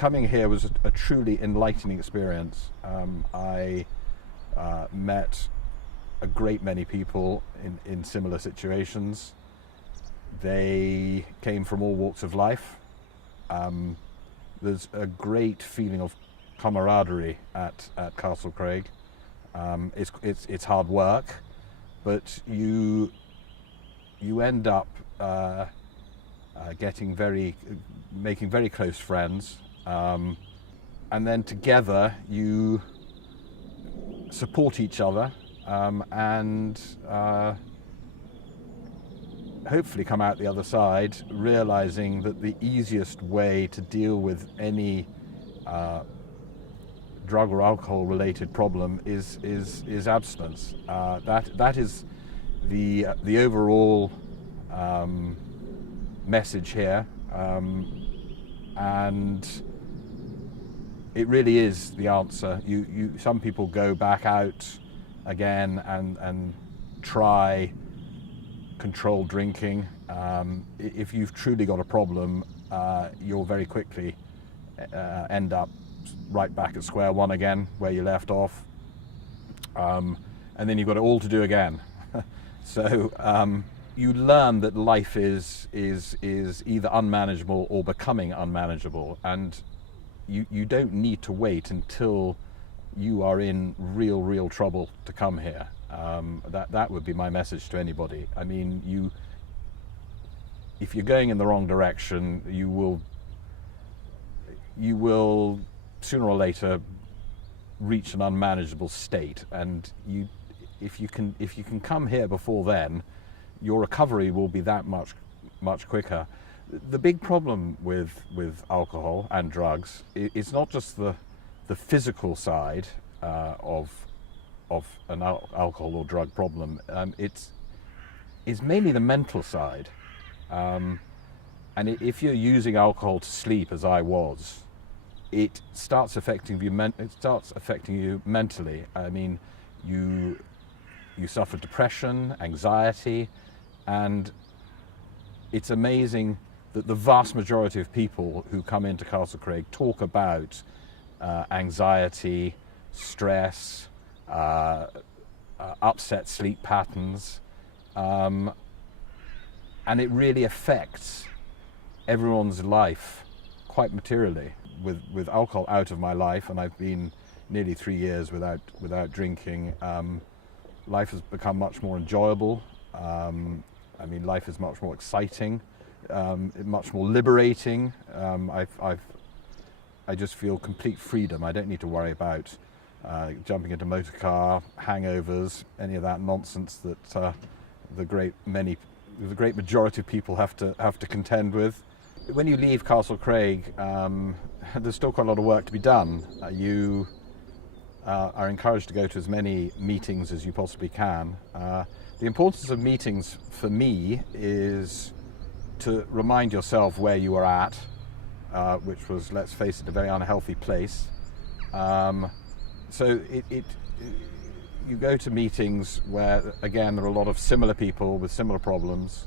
coming here was a truly enlightening experience. I met a great many people in similar situations. They came from all walks of life. There's a great feeling of camaraderie at Castle Craig. It's hard work, but you end up making very close friends, and then together you support each other, and hopefully come out the other side realizing that the easiest way to deal with any drug or alcohol related problem is abstinence. That is the overall message here, and it really is the answer. Some people go back out again and try controlled drinking. If you've truly got a problem, you'll very quickly end up right back at square one again, where you left off, and then you've got it all to do again. So you learn that life is either unmanageable or becoming unmanageable, and you don't need to wait until you are in real trouble to come here. That would be my message to anybody. I mean, if you're going in the wrong direction, you will sooner or later reach an unmanageable state, and if you can come here before then, your recovery will be that much quicker. The big problem with alcohol and drugs, it's not just the physical side of an alcohol or drug problem. It's mainly the mental side, and if you're using alcohol to sleep, as I was, it starts affecting you. It starts affecting you mentally. I mean, you suffer depression, anxiety, and it's amazing that the vast majority of people who come into Castle Craig talk about anxiety, stress, upset sleep patterns, and it really affects everyone's life quite materially. With alcohol out of my life, and I've been nearly 3 years without drinking, life has become much more enjoyable. I mean, life is much more exciting, much more liberating. I just feel complete freedom. I don't need to worry about jumping into a motor car, hangovers, any of that nonsense that the great majority of people have to contend with. When you leave Castle Craig, there's still quite a lot of work to be done. You are encouraged to go to as many meetings as you possibly can. The importance of meetings for me is to remind yourself where you are at, which was, let's face it, a very unhealthy place. So you go to meetings where, again, there are a lot of similar people with similar problems.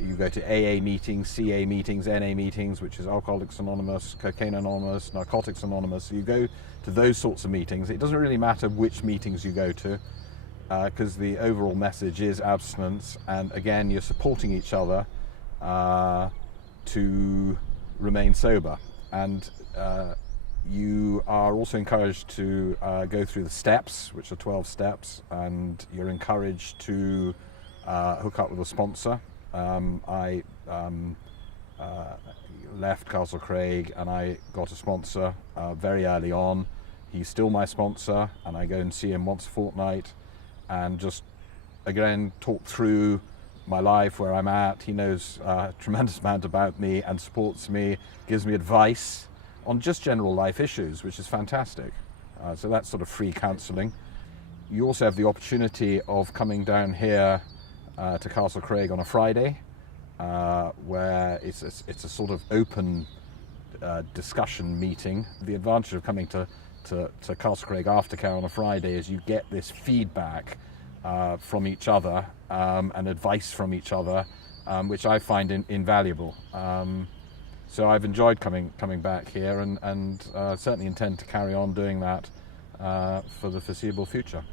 You go to AA meetings, CA meetings, NA meetings, which is Alcoholics Anonymous, Cocaine Anonymous, Narcotics Anonymous. You go to those sorts of meetings. It doesn't really matter which meetings you go to, because the overall message is abstinence, and again, you're supporting each other to remain sober. And you are also encouraged to go through the steps, which are 12 steps, and you're encouraged to hook up with a sponsor. I left Castle Craig and I got a sponsor very early on. He's still my sponsor, and I go and see him once a fortnight and just, again, talk through my life, where I'm at. He knows a tremendous amount about me and supports me, gives me advice on just general life issues, which is fantastic. So that's sort of free counselling. You also have the opportunity of coming down here to Castle Craig on a Friday, where it's a sort of open discussion meeting. The advantage of coming to Castle Craig Aftercare on a Friday is you get this feedback from each other and advice from each other, which I find invaluable. So I've enjoyed coming back here, and certainly intend to carry on doing that for the foreseeable future.